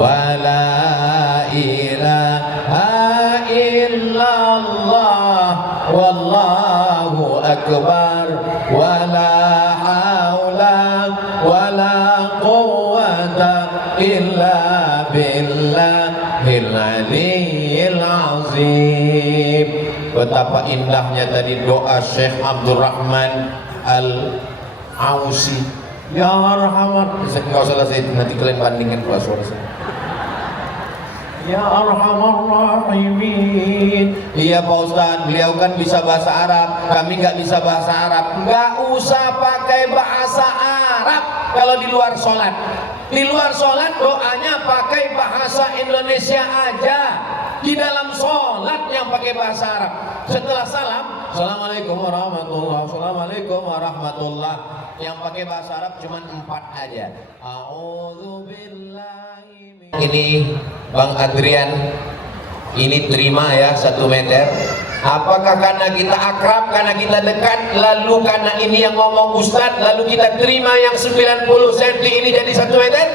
Wala ilaha illallah wallahu akbar wala haula wala quwwata illa billahil aliyyil azim. Betapa indahnya tadi doa Syekh Abdurrahman Al-Ausi, ya Arhamar, enggak usah saya nanti kalian bandingkan kalau suara saya. Ya Arhamar Rahimin. Iya Pak Ustadz, beliau kan bisa bahasa Arab, kami nggak bisa bahasa Arab. Nggak usah pakai bahasa Arab kalau di luar sholat. Di luar sholat doanya pakai bahasa Indonesia aja. Di dalam sholat yang pakai bahasa Arab. Setelah salam, Assalamualaikum warahmatullahi wabarakatuh. Assalamualaikum warahmatullahi. Yang pakai bahasa Arab cuma 4 aja. Ini Bang Adrian, ini terima ya 1 meter. Apakah karena kita akrab, karena kita dekat, lalu karena ini yang ngomong Ustadz, lalu kita terima yang 90 cm ini jadi 1 meter?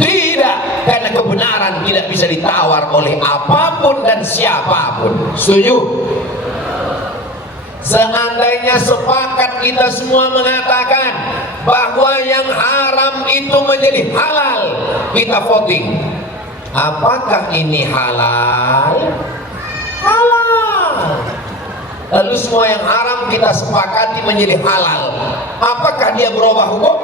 Tidak, karena kebenaran tidak bisa ditawar oleh apapun dan siapapun. Setuju? Seandainya sepakat kita semua mengatakan bahwa yang haram itu menjadi halal, kita voting. Apakah ini halal? Halal. Lalu semua yang haram kita sepakati menjadi halal. Apakah dia berubah hukum?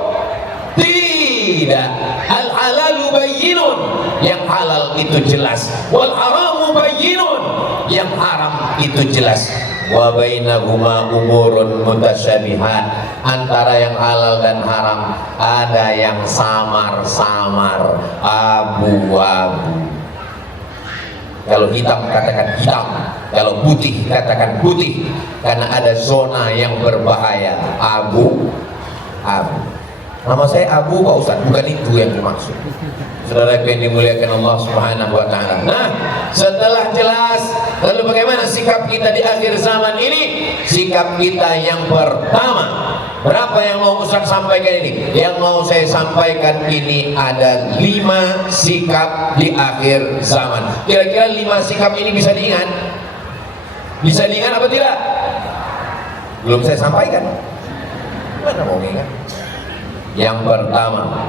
Tidak. Al halalu bayyinun, yang halal itu jelas. Wal haramu bayyinun, yang haram itu jelas. Wa bainahuma umurun mutasyabihat, antara yang halal dan haram ada yang samar-samar, abu-abu. Kalau hitam katakan hitam, kalau putih katakan putih, karena ada zona yang berbahaya, abu-abu. Nama saya Abu Pak Ustaz, bukan itu yang dimaksud. Saudara yang dimuliakan Allah Subhanahu wa taala. Nah, setelah jelas, lalu bagaimana sikap kita di akhir zaman ini? Sikap kita yang pertama, berapa yang mau Ustaz sampaikan ini? Yang mau saya sampaikan ini ada 5 sikap di akhir zaman. Kira-kira 5 sikap ini bisa diingat? Bisa diingat apa tidak? Belum saya sampaikan. Mana mau ingat? Yang pertama,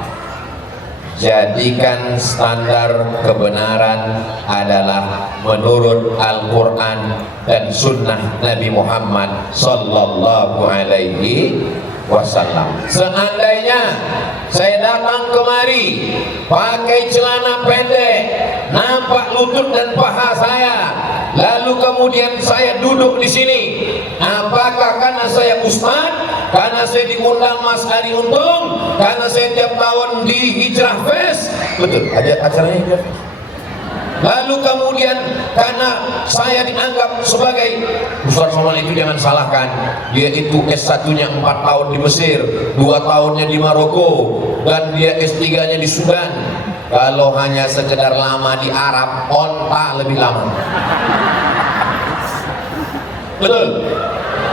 jadikan standar kebenaran adalah menurut Al-Quran dan Sunnah Nabi Muhammad Sallallahu Alaihi Wasallam. Seandainya saya datang kemari pakai celana pendek, nampak lutut dan paha saya, lalu kemudian saya duduk di sini, apakah karena saya ustaz? Karena saya diundang Mas Ari Untung, karena saya tiap tahun di Hijrah Fest, betul, ada acaranya Hijrah Fest. Lalu kemudian karena saya dianggap sebagai Ustaz Somad, itu jangan salahkan, dia itu S1-nya 4 tahun di Mesir, 2 tahunnya di Maroko, dan dia S3-nya di Sudan. Kalau hanya sekedar lama di Arab, onta lebih lama. Betul.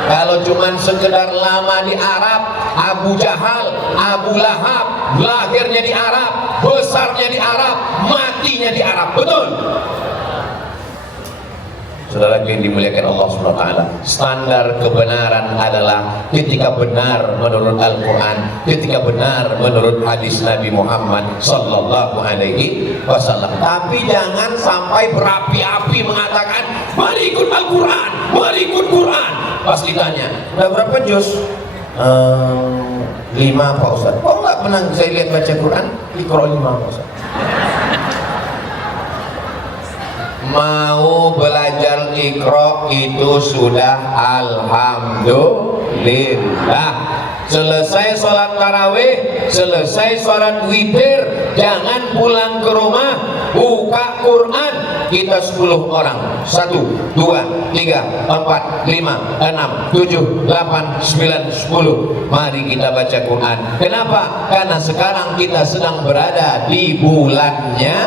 Kalau cuman sekedar lama di Arab, Abu Jahal, Abu Lahab, lahirnya di Arab, besarnya di Arab, matinya di Arab. Betul. Saudara yang dimuliakan Allah SWT, standar kebenaran adalah ketika benar menurut Al-Quran, ketika benar menurut hadis Nabi Muhammad Sallallahu Alaihi Wasallam. Tapi jangan sampai berapi-api mengatakan mari ikut Al-Quran, mari ikut Quran. Pas ditanya, udah berapa juz? 5 Pak Ustaz. Kok nggak pernah saya lihat baca Quran? Iqra 5 Pak Ustaz. Mau belajar Iqra itu sudah alhamdulillah. Selesai sholat tarawih, selesai sholat witir, jangan pulang ke rumah, buka Quran. Kita 10 orang, 1, 2, 3, 4, 5, 6, 7, 8, 9, 10. Mari kita baca Quran. Kenapa? Karena sekarang kita sedang berada di bulannya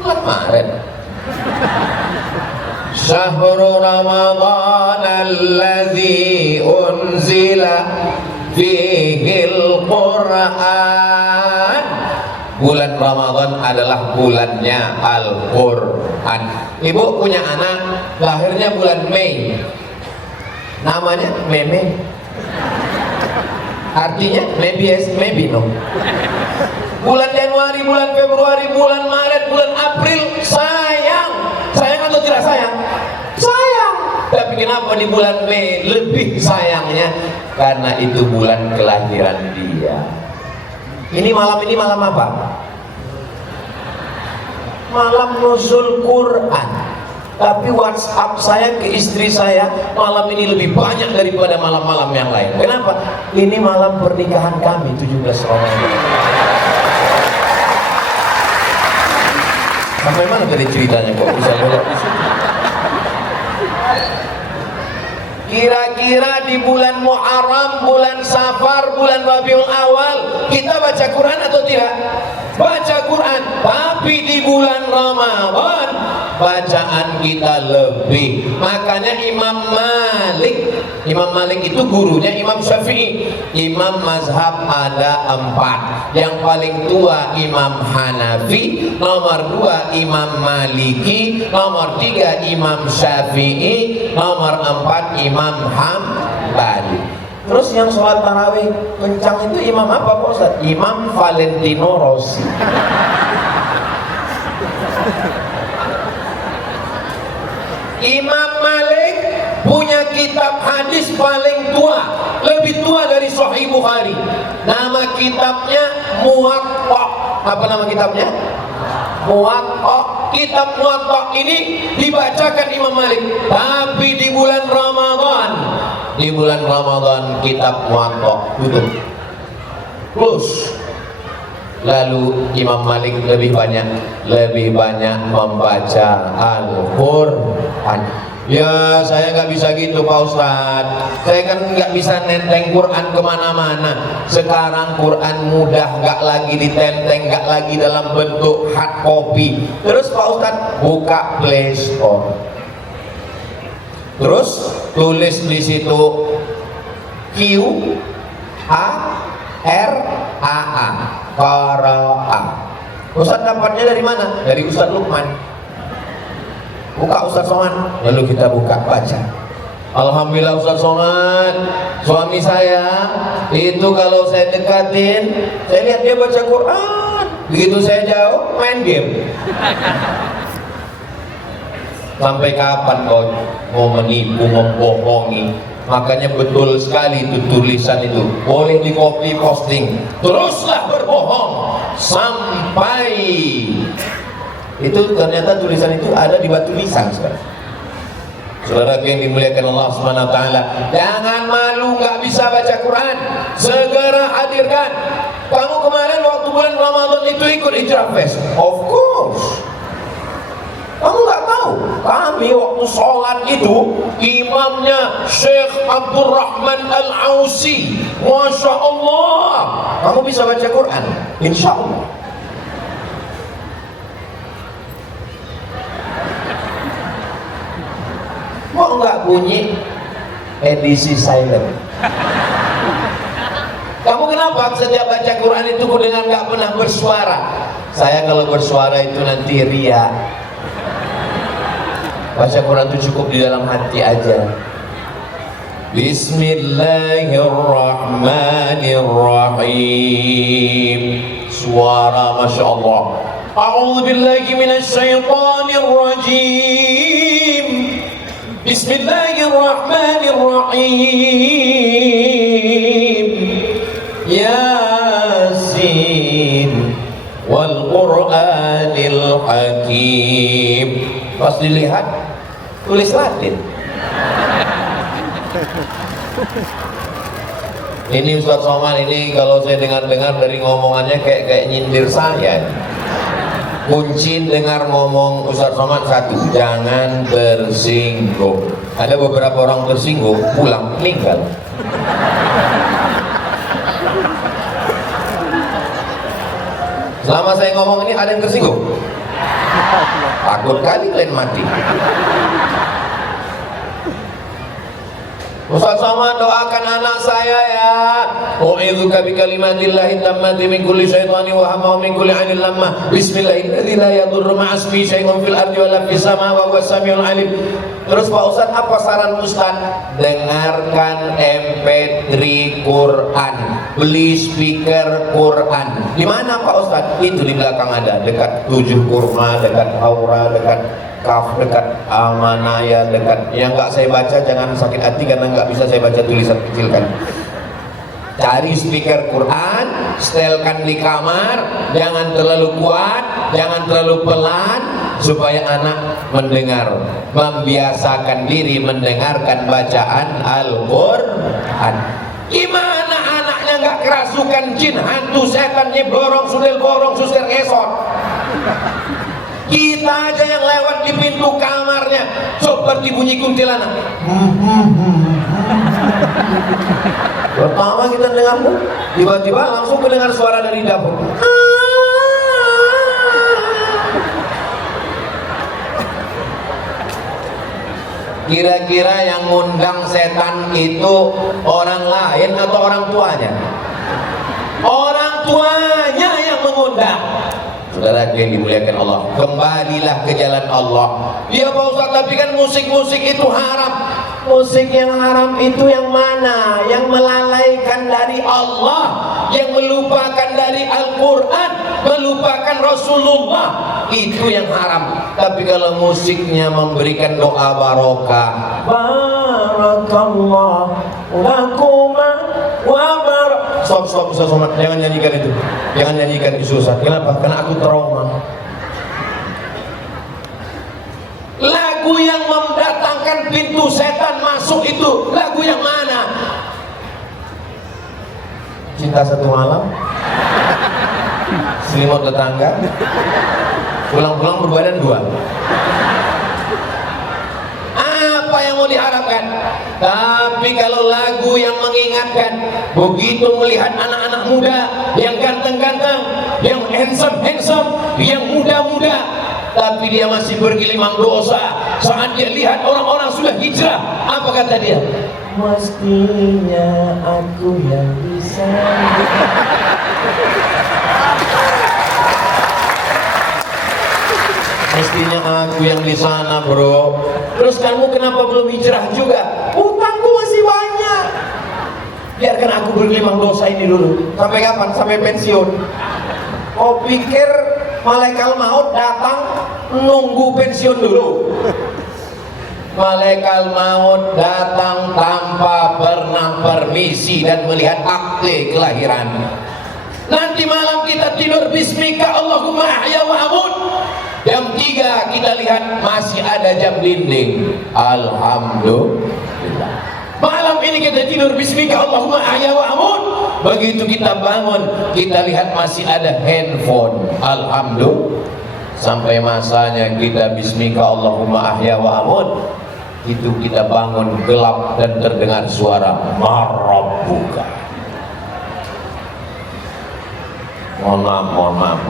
bulan Maret. Syahrul Ramadan alladzi unzila fihil Quran bulan Ramadan adalah bulannya Al-Quran. Ibu punya anak lahirnya bulan Mei, namanya Meme, artinya maybe yes, maybe no. Bulan Januari, bulan Februari, bulan Maret, bulan April, sayang atau tidak sayang? Sayang. Tapi kenapa di bulan Mei lebih sayangnya? Karena itu bulan kelahiran dia. Ini malam apa? Malam nuzul Quran. Tapi WhatsApp saya ke istri saya malam ini lebih banyak daripada malam-malam yang lain. Kenapa? Ini malam pernikahan kami 17 orang. Sampai mana tadi ceritanya kok bisa belok di situ? Kira-kira di bulan Muharram, bulan Safar, bulan Rabiul Awal kita baca Quran atau tidak? Baca Quran. Tapi di bulan Ramadan bacaan kita lebih. Makanya Imam Malik itu gurunya Imam Syafi'i. Imam mazhab ada 4. Yang paling tua Imam Hanafi, nomor 2 Imam Maliki, nomor 3 Imam Syafi'i, nomor 4 Imam Hambali. Terus yang sholat tarawih kencang itu imam apa Pak Ustaz? Imam Valentino Rossi. Imam Malik punya kitab hadis paling tua, lebih tua dari Sahih Bukhari. Nama kitabnya Muwatta. Apa nama kitabnya? Muwatta. Kitab Muwatta ini dibacakan Imam Malik. Tapi di bulan Ramadan kitab Muwatta tutup, close. Lalu Imam Malik lebih banyak membaca Al-Quran. Ya saya nggak bisa gitu Pak Ustadz, saya kan nggak bisa nenteng Quran kemana-mana. Sekarang Quran mudah, nggak lagi ditenteng, nggak lagi dalam bentuk hard copy. Terus Pak Ustadz buka Play Store, terus tulis di situ Q-A-R-A-A, Qara'a. Ustadz dapatnya dari mana? Dari Ustadz Lukman. Buka Ustadz Somad, lalu kita buka baca. Alhamdulillah Ustadz Somad, suami saya itu kalau saya dekatin, saya lihat dia baca Quran. Begitu saya jauh, main game. Sampai kapan kau mau menipu, membohongi? Makanya betul sekali itu tulisan itu boleh di copy posting, teruslah berbohong sampai itu ternyata tulisan itu ada di batu nisan. Saudara yang dimuliakan Allah Subhanahu wa taala, jangan malu nggak bisa baca Quran, segera hadirkan. Kamu kemarin waktu bulan Ramadan itu ikut Hijrah Fest? Of course. Kamu nggak tahu? Kami waktu sholat itu imamnya Syekh Abdurrahman Al-Ausi. Masya Allah. Kamu bisa baca Quran? Insya Allah. Kok nggak bunyi edisi silent? Kamu kenapa setiap baca Quran itu dengan nggak pernah bersuara? Saya kalau bersuara itu nanti ria. Baca Quran itu cukup di dalam hati aja. Bismillahirrahmanirrahim. Suara Masya Allah. A'udzu billahi minasy syaithanir rajim. Bismillahirrahmanirrahim. Yasin wal Qur'anil Hakim. Pas dilihat tulis Latin. Ini Ustadz Somad ini kalau saya dengar-dengar dari ngomongannya kayak nyindir saya. Kunci dengar ngomong Ustadz Somad satu, jangan tersinggung. Ada beberapa orang tersinggung, pulang meninggal. Selama saya ngomong ini ada yang tersinggung? Takut kali kalian mati. Ustaz Somad doakan anak saya ya. U'idzuka bikalimatillahi tammati min kulli syaitani wa hamma min kulli 'ainil lamma. Bismillahirrahmanirrahim. La yadurru ma'asmi syai'un fil ardi wa la fis sama wa huwas samiul 'alim. Terus Pak Ustaz, apa saran Ustaz? Dengarkan MP3 Quran, beli speaker Quran. Di mana Pak Ustaz? Itu di belakang ada, dekat Tujuh Kurma, dekat Aura, dekat Kaf, dekat Amanaya, dekat yang nggak saya baca jangan sakit hati karena nggak bisa saya baca tulisan kecil kan. Cari speaker Quran, setelkan di kamar, jangan terlalu kuat, jangan terlalu pelan, supaya anak mendengar, membiasakan diri mendengarkan bacaan Al-Quran. Gimana anaknya nggak kerasukan jin, hantu, setan, nyeblorong, sundel borong, suster ngesot? Kita aja yang lewat di pintu kamarnya seperti bunyi kuntilanak. Pertama kita dengar, tiba-tiba langsung mendengar suara dari dapur. Kira-kira yang ngundang setan itu orang lain atau orang tuanya? Orang tuanya yang mengundang. Saudara yang dimuliakan Allah, kembalilah ke jalan Allah. Ya Pak Ustaz, tapi kan musik-musik itu haram. Musik yang haram itu yang mana? Yang melalaikan dari Allah, yang melupakan dari Al-Quran, melupakan Rasulullah, itu yang haram. Tapi kalau musiknya memberikan doa barokah, barakallah lakuma wa barak. Stop, jangan nyanyikan itu. Jangan nyanyikan itu Ustaz. Kenapa? Karena aku trauma. Lagu yang mendatangkan pintu setan masuk itu lagu yang mana? Cinta Satu Malam, Selimut Tetangga, Pulang-pulang Berbadan Dua. Apa yang mau diharapkan? Tapi kalau lagu yang mengingatkan, begitu melihat anak-anak muda yang ganteng-ganteng, yang handsome, yang muda-muda, tapi dia masih bergelimang dosa. Saat dia lihat orang-orang sudah hijrah, apa kata dia? Mestinya aku yang bisa. Mestinya aku yang di sana, bro. Terus kamu kenapa belum hijrah juga? Utangku masih banyak. Biarkan aku bergelimang dosa ini dulu. Sampai kapan? Sampai pensiun. Kau pikir malaikat maut datang nunggu pensiun dulu? Malaikat maut datang tanpa pernah permisi dan melihat akte kelahiran. Nanti malam kita tidur bismika Allahumma ahya wa amut. Jam 3 kita lihat masih ada jam dinding. Alhamdulillah. Malam ini kita tidur bismika Allahumma ahya wa amut. Begitu kita bangun, kita lihat masih ada handphone. Alhamdulillah. Sampai masanya kita bismika Allahumma ahya wa amut. Itu kita bangun gelap dan terdengar suara marabbuka. Mohon maaf.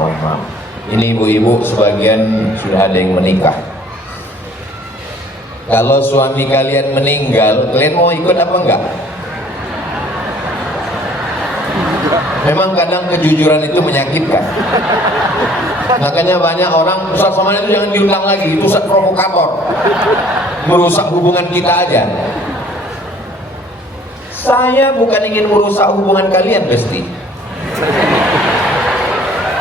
Ini ibu-ibu sebagian sudah ada yang menikah. Kalau suami kalian meninggal, kalian mau ikut apa enggak? Memang kadang kejujuran itu menyakitkan. Makanya banyak orang, Ustaz Somad itu jangan diundang lagi, itu Ustaz provokator, merusak hubungan kita aja. Saya bukan ingin merusak hubungan kalian pasti,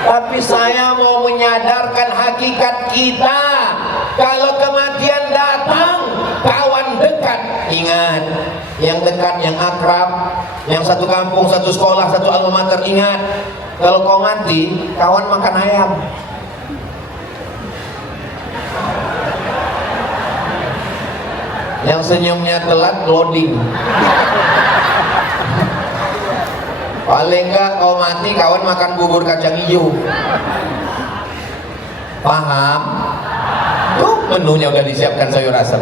tapi saya mau menyadarkan hakikat kita. Kalau kematian datang, kawan dekat, ingat, yang dekat, yang akrab, yang satu kampung, satu sekolah, satu alma mater, ingat, kalau kau mati, kawan makan ayam. Yang senyumnya telat, loading. Paling enggak kau mati, kawan makan bubur kacang hijau. Paham? Tuh menunya udah disiapkan sayur asam.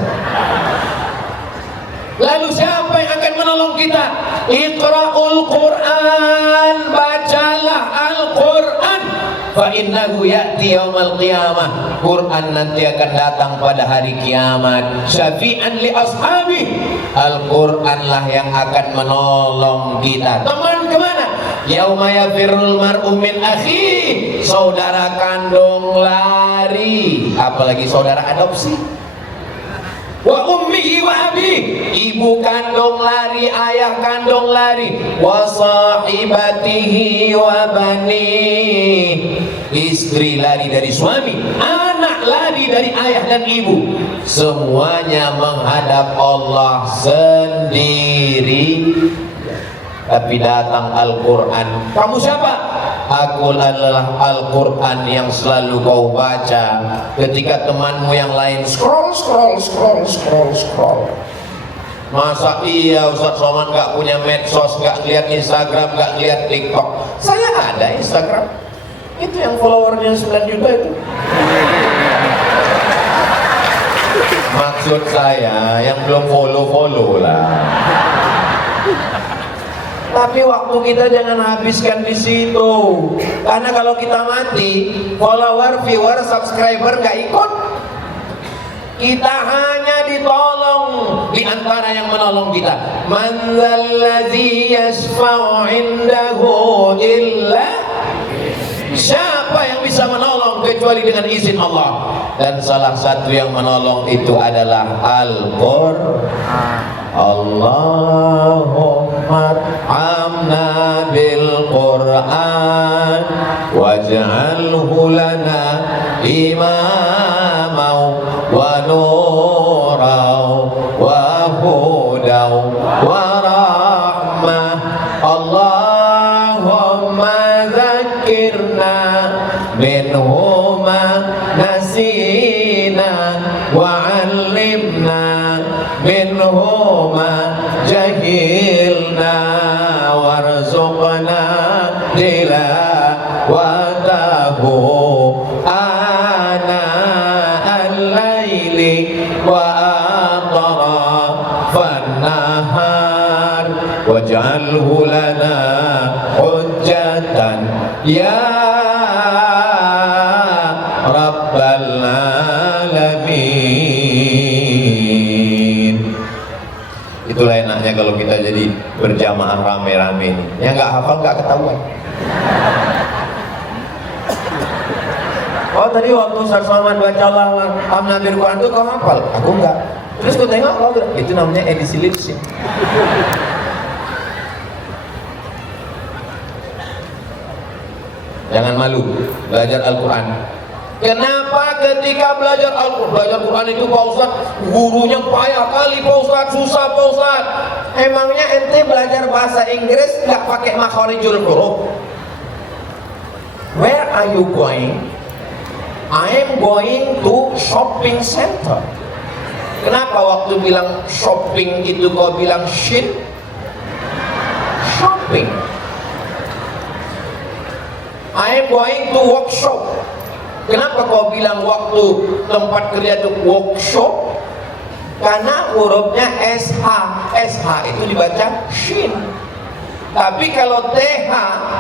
Lalu siapa yang akan menolong kita? Iqra'ul Quran, bacalah Al-Quran. fa innahu ya'ti yaumal qiyamah, Quran nanti akan datang pada hari kiamat, syafi'an li ashabi, Al-Quran lah yang akan menolong kita. Teman kemana? Yauma yafirrul mar'u min akhi, saudara kandung lari, apalagi saudara adopsi. Wa ummihi wa abi, ibu kandung lari, ayah kandung lari. Wa sahibatihi wa bani, istri lari dari suami, anak lari dari ayah dan ibu. Semuanya menghadap Allah sendiri. Tapi datang Al-Quran, kamu siapa? Aku adalah Al-Quran yang selalu kau baca ketika temanmu yang lain scroll. Masa iya Ustaz Somad gak punya medsos, gak lihat Instagram, gak lihat TikTok? Saya ada Instagram, itu yang followernya 9 juta itu. Maksud saya yang belum follow lah. Tapi waktu kita jangan habiskan di situ, karena kalau kita mati, follower, viewer, subscriber nggak ikut. Kita hanya ditolong di antara yang menolong kita. Man dzalladzi yashfa'u 'indahu illa, siapa yang bisa menolong kecuali dengan izin Allah? Dan salah satu yang menolong itu adalah Al-Qur'an. Allahumma amna bil Qur'an waj'alhu lana imamau wa nurau wa hudau wa rahmah. Allahumma zakkirna minhu ma nasina wa 'allimna minhu ma jahilna warzuqna tilawatahu ana al-laili wa atrafan nahar waj'alhu lana hujjatan ya rabbal alamin. Itulah enaknya kalau kita jadi berjamaah rame-rame ini. Yang nggak hafal nggak ketahuan. Oh tadi waktu Ustaz Somad baca Allah amna bil Quran itu kau hafal? Aku enggak. Terus aku tengok kau, itu namanya edisi lip sync. Jangan malu belajar Al-Quran. Kenapa ketika belajar Al-Quran, belajar Quran itu Pak Ustaz, gurunya payah kali Pak Ustaz, susah Pak Ustaz. Emangnya ente belajar bahasa Inggris nggak pakai makharijul huruf? Where are you going? I am going to shopping center. Kenapa waktu bilang shopping itu kau bilang shit? Shopping. I am going to workshop. Kenapa kau bilang waktu tempat kerja itu workshop? Karena hurufnya SH. SH itu dibaca shin. Tapi kalau TH,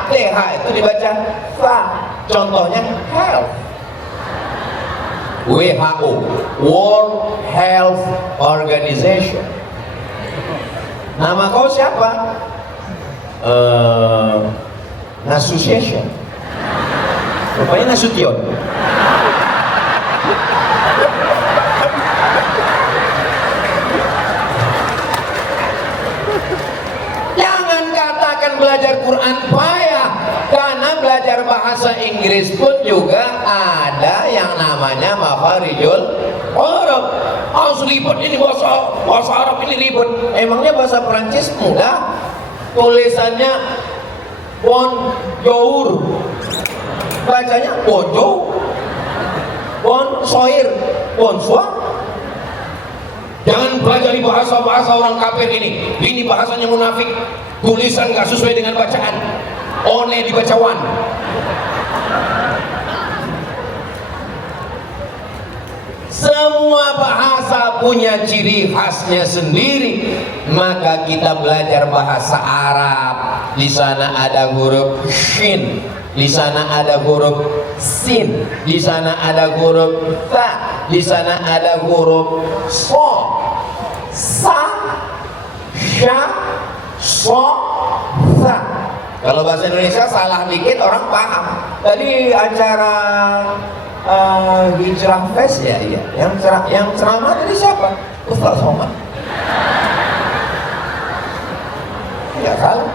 TH itu dibaca fa. Contohnya health. WHO, World Health Organization. Nama kau siapa? Association. Rupanya Nasution. Jangan katakan belajar Quran payah, karena belajar bahasa Inggris pun juga ada yang namanya makharijul huruf. Harus ribet ini bahasa Arab ini ribet. Emangnya bahasa Perancis mudah? Tulisannya bonjour, bacanya bonjour, bonsoir, bonsoir. Jangan pelajari bahasa-bahasa orang kafir ini. Ini bahasanya munafik. Tulisan gak sesuai dengan bacaan. One dibaca wan. Semua bahasa punya ciri khasnya sendiri. Maka kita belajar bahasa Arab. Di sana ada huruf shin, di sana ada huruf sin, di sana ada huruf ta, di sana ada huruf so, sa, sya, so, sa. Kalau bahasa Indonesia salah dikit orang paham. Tadi acara hijrah fest ya, iya. Yang ceramah tadi siapa? Ustaz Somad. Tidak salah.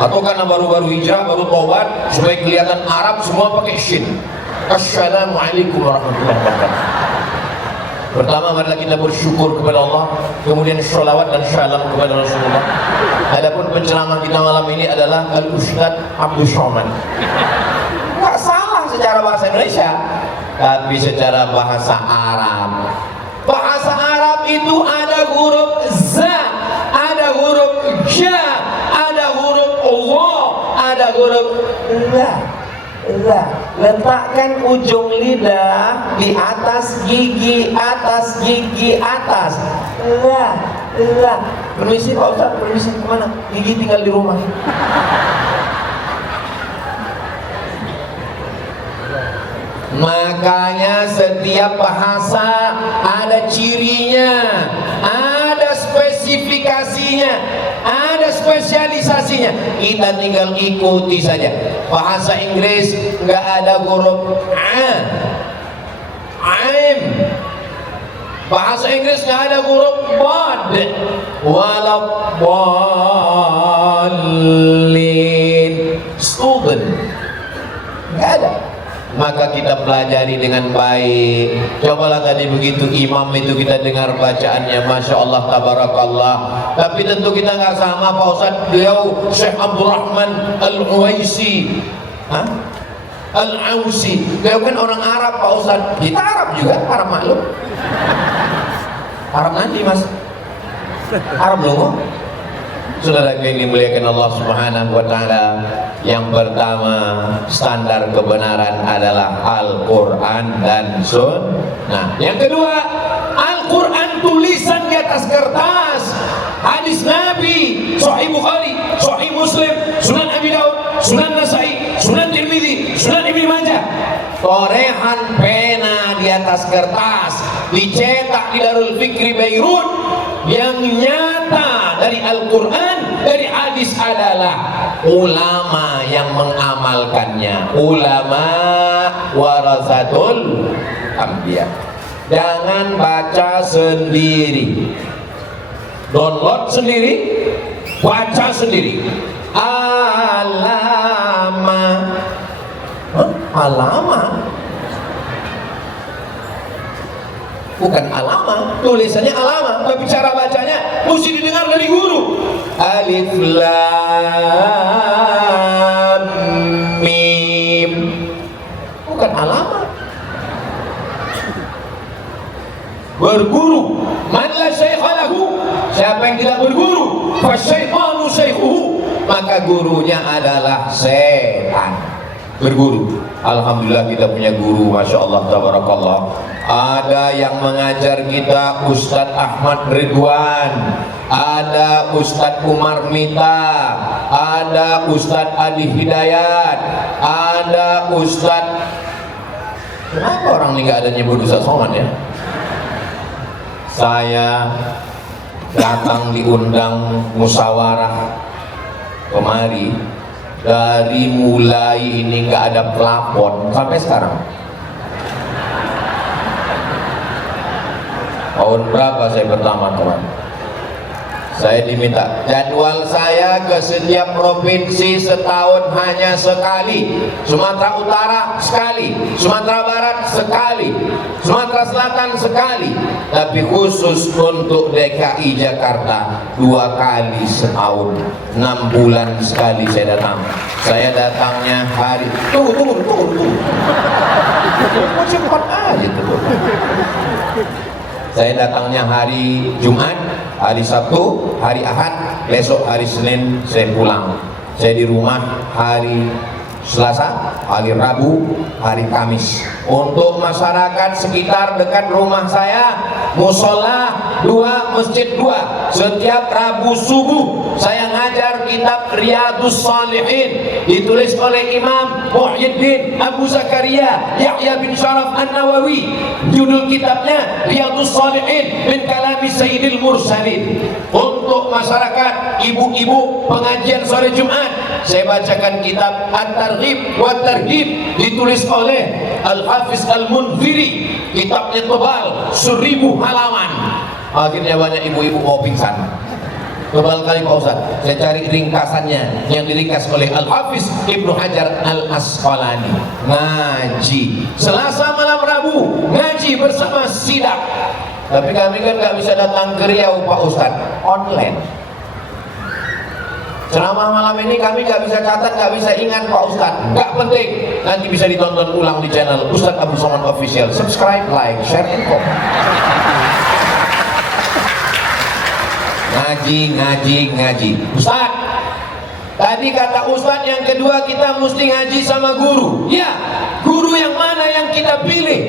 Atau karena baru-baru hijrah, baru tobat, supaya kelihatan Arab semua pakai shin. Assalamualaikum warahmatullahi wabarakatuh. Pertama marilah kita bersyukur kepada Allah, kemudian sholawat dan syalam kepada Rasulullah. Adapun penceramah kita malam ini adalah Al-Ustaz Abdul Somad. Nggak salah secara bahasa Indonesia, tapi secara bahasa Arab. Bahasa Arab itu ada huruf za, ada huruf ja, ada huruf Allah, ada huruf la. Letakkan ujung lidah di atas gigi atas. La. Permisi Pak Ustaz, permisi kemana? Gigi tinggal di rumah. Makanya setiap bahasa ada cirinya, ada spesifikasinya, ada spesialisasinya. Kita tinggal ikuti saja. Bahasa Inggris nggak ada huruf a, aim. Bahasa Inggris nggak ada huruf bad, walaupun student nggak ada. Maka kita pelajari dengan baik. Cobalah tadi begitu imam itu kita dengar bacaannya, masya Allah tabarakallah. Tapi tentu kita nggak sama Pak Ustadz. Beliau Syekh Abdurrahman Al-Uwaisi, Al-Ausi. Beliau kan orang Arab Pak Ustadz. Kita Arab juga, Arab maklum. Arab nanti mas, Arab loh. Saudara yang dimuliakan Allah Subhanahu wa taala, yang pertama standar kebenaran adalah Al-Qur'an dan Sunnah. Yang kedua, Al-Qur'an tulisan di atas kertas, hadis Nabi, Sahih Bukhari, Sahih Muslim, Sunan Abi Daud, Sunan Nasai, Sunan Tirmidzi, Sunan Ibnu Majah. Torehan pena di atas kertas, dicetak di Darul Fikri Beirut. Yang nyata dari Al-Quran, dari hadis adalah ulama yang mengamalkannya. Ulama warasatul anbiya. Jangan baca sendiri, download sendiri, baca sendiri. Alama, alama, bukan alama, tulisannya alama, tapi cara bacanya mesti didengar dari guru. Alif lam mim, bukan alama. Berguru, man la syaikha lahu, siapa yang tidak berguru, fasyaitanu syaikhuhu, maka gurunya adalah setan. Berguru. Alhamdulillah kita punya guru, masya Allah tabarakallah. Ada yang mengajar kita Ustadz Ahmad Ridwan, ada Ustadz Umar Mita, ada Ustadz Adi Hidayat, ada Ustadz, kenapa orang ini nggak ada nyebut Ustadz Somad ya? Saya datang diundang musyawarah kemari, dari mulai ini nggak ada pelapon sampai sekarang. Tahun berapa saya pertama teman? Saya diminta jadwal saya ke setiap provinsi setahun hanya sekali. Sumatera Utara sekali, Sumatera Barat sekali, Sumatera Selatan sekali. Tapi khusus untuk DKI Jakarta 2 kali setahun, 6 bulan sekali saya datang. Saya datangnya hari tunggu. Mau cepat aja tuh. Saya datangnya hari Jumat, hari Sabtu, hari Ahad, besok hari Senin saya pulang. Saya di rumah hari Selasa, hari Rabu, hari Kamis. Untuk masyarakat sekitar dekat rumah saya, musola 2, masjid 2. Setiap Rabu subuh saya ngajar kitab Riyadhus Shalihin, ditulis oleh Imam Muhyiddin Abu Zakaria Yahya bin Sharaf An-Nawawi. Judul kitabnya Riyadhus Shalihin min kalami Sayyidil Mursalin. Untuk masyarakat ibu-ibu pengajian sore Jumat, saya bacakan kitab At-Targhib wa Tarhib, ditulis oleh Al-Hafiz Al-Munziri. Kitabnya tebal 1000 halaman. Akhirnya banyak ibu-ibu mau pingsan. Tebal kali Pak Ustaz. Saya cari ringkasannya yang diringkas oleh Al-Hafiz Ibnu Hajar Al-Asqalani. Ngaji Selasa malam Rabu, ngaji bersama sidak. Tapi kami kan nggak bisa datang ke Riau Pak Ustaz, online. Ceramah malam ini kami nggak bisa catat, nggak bisa ingat Pak Ustadz. Nggak penting, nanti bisa ditonton ulang di channel Ustadz Abdul Somad Official. Subscribe, like, share, and comment. Ngaji Ustadz, tadi kata Ustadz yang kedua kita mesti ngaji sama guru. Ya, guru yang mana yang kita pilih?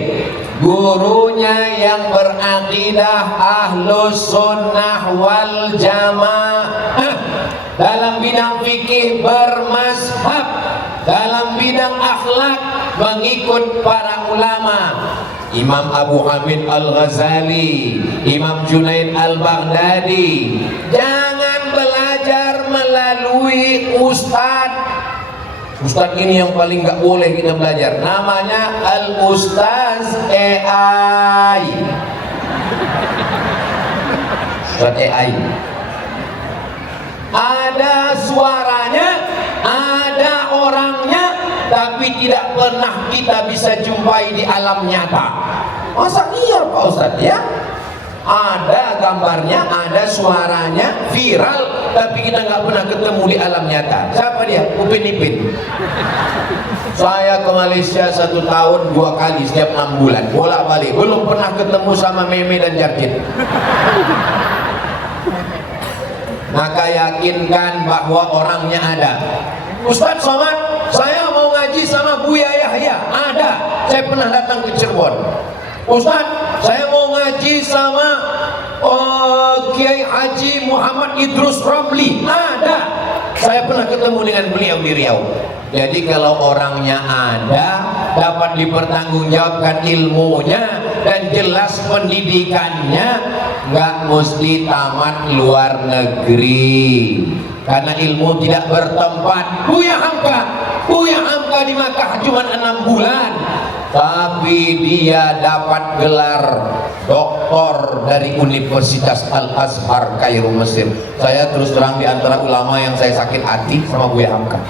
Gurunya yang berakidah Ahlus Sunnah wal Jamaah, dalam bidang fikih bermazhab, dalam bidang akhlak mengikut para ulama. Imam Abu Hamid Al-Ghazali, Imam Junaid Al-Baghdadi. Jangan belajar melalui ustadz. Ustadz ini yang paling nggak boleh kita belajar, namanya Al-Ustaz AI. Ustadz AI. Ada suaranya, ada orangnya, tapi tidak pernah kita bisa jumpai di alam nyata. Masa iya Pak Ustadz ya? Ada gambarnya, ada suaranya, viral, tapi kita nggak pernah ketemu di alam nyata. Siapa dia? Upin Ipin. Saya ke Malaysia 1 tahun 2 kali setiap 6 bulan, bolak-balik, belum pernah ketemu sama Meme dan Jarjit. Maka yakinkan bahwa orangnya ada. Ustadz Somad, saya mau ngaji sama Buya Yahya. Ada, saya pernah datang ke Cirebon. Ustadz, saya mau ngaji sama Kiai Haji Muhammad Idrus Ramli. Ada, saya pernah ketemu dengan beliau di Riau. Jadi kalau orangnya ada, dapat dipertanggungjawabkan ilmunya dan jelas pendidikannya, nggak mesti tamat luar negeri, karena ilmu tidak bertempat. Buya Hamka di Makkah cuma 6 bulan, tapi dia dapat gelar doktor dari Universitas Al-Azhar Kairo Mesir. Saya terus terang di antara ulama yang saya sakit hati sama Buya Hamka.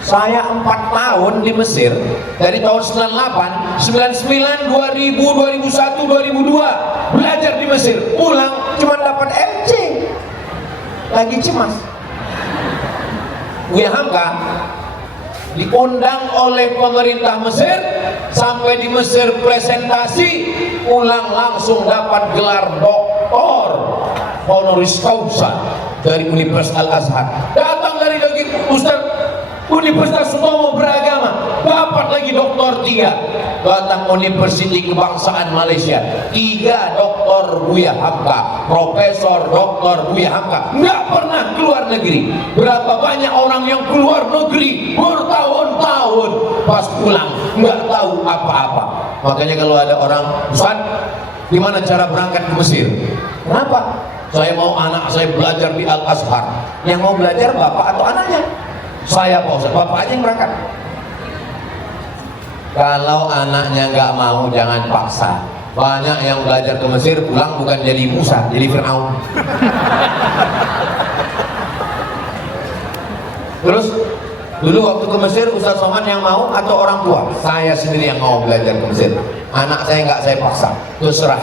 Saya 4 tahun di Mesir, dari tahun 98, 99, 2000, 2001, 2002 belajar di Mesir, pulang cuma dapat MC, lagi cemas. Buya Hamka diundang oleh pemerintah Mesir, sampai di Mesir presentasi, pulang langsung dapat gelar doktor honoris causa dari Universitas Al-Azhar. Datang dari lagi Ustaz Universitas Sutomo Beragama, dapat lagi doktor 3. Datang Universiti Kebangsaan Malaysia, 3 doktor Buya Hamka, profesor doktor Buya Hamka, nggak pernah keluar negeri. Berapa banyak orang yang keluar negeri bertahun-tahun, pas pulang nggak tahu apa-apa. Makanya kalau ada orang, Ustaz, gimana cara berangkat ke Mesir? Kenapa? Saya mau anak saya belajar di Al-Azhar. Yang mau belajar bapak atau anaknya? Saya Pak Ustaz, bapak aja yang berangkat. Kalau anaknya nggak mau, jangan paksa. Banyak yang belajar ke Mesir pulang bukan jadi Musa, jadi Fir'aun. Terus dulu waktu ke Mesir, Ustaz Somad yang mau atau orang tua? Saya sendiri yang mau belajar ke Mesir. Anak saya nggak saya paksa, terserah.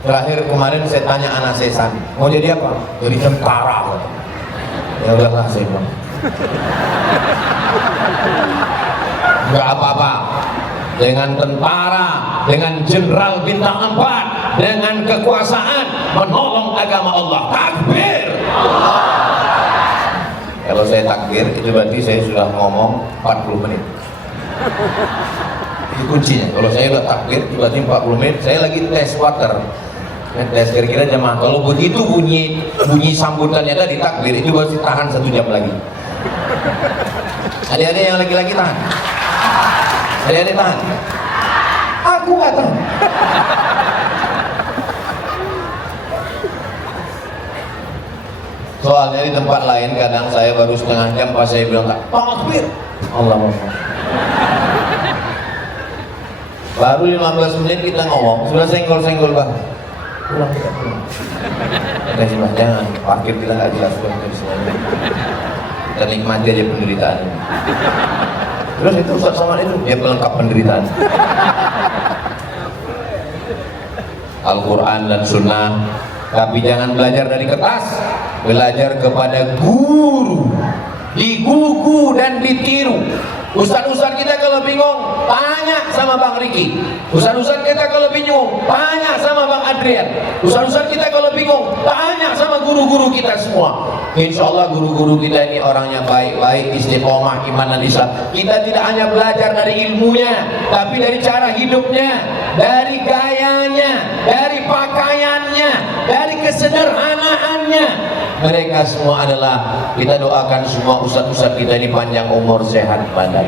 Terakhir kemarin saya tanya anak saya, San, mau jadi apa? Jadi tentara. Ya udahlah, saya bilang. Nggak apa-apa, dengan tentara, dengan jenderal bintang 4, dengan kekuasaan menolong agama Allah. Takbir! Kalau saya takbir itu berarti saya sudah ngomong 40 menit. Itu kuncinya. Kalau saya udah takbir tiba-tiba 40 menit, saya lagi tes water. Tes kira-kira jamaah. Kalau begitu bunyi sambutannya tadi takbir itu harus ditahan 1 jam lagi. Adik-adik yang laki-laki tahan. Adik-adik tahan. Aku nggak tahan. Soalnya di tempat lain kadang saya baru setengah jam pas saya bilang takbir. Allah. Baru 15 menit kita ngomong sudah senggol-senggol Bang. Pulang kita pulang. Kasih Mas, jangan parkir kita nggak jelas kita nikmati aja penderitaan. Terus itu Ustaz Somad itu dia pelengkap penderitaan. Al-Quran dan Sunnah, tapi jangan belajar dari kertas, belajar kepada guru, digugu dan ditiru. Ustaz-ustaz kita kalau bingung, tanya sama Bang Riki. Ustaz-ustaz kita kalau bingung, tanya sama Bang Adrian. Ustaz-ustaz kita kalau bingung, tanya sama guru-guru kita semua. Insya Allah guru-guru kita ini orangnya baik-baik, istiqomah, iman dan Islam. Kita tidak hanya belajar dari ilmunya, tapi dari cara hidupnya, dari gayanya, dari pakaiannya, dari kesederhanaannya. Mereka semua adalah, kita doakan semua ustadz-ustadz kita ini panjang umur, sehat badan.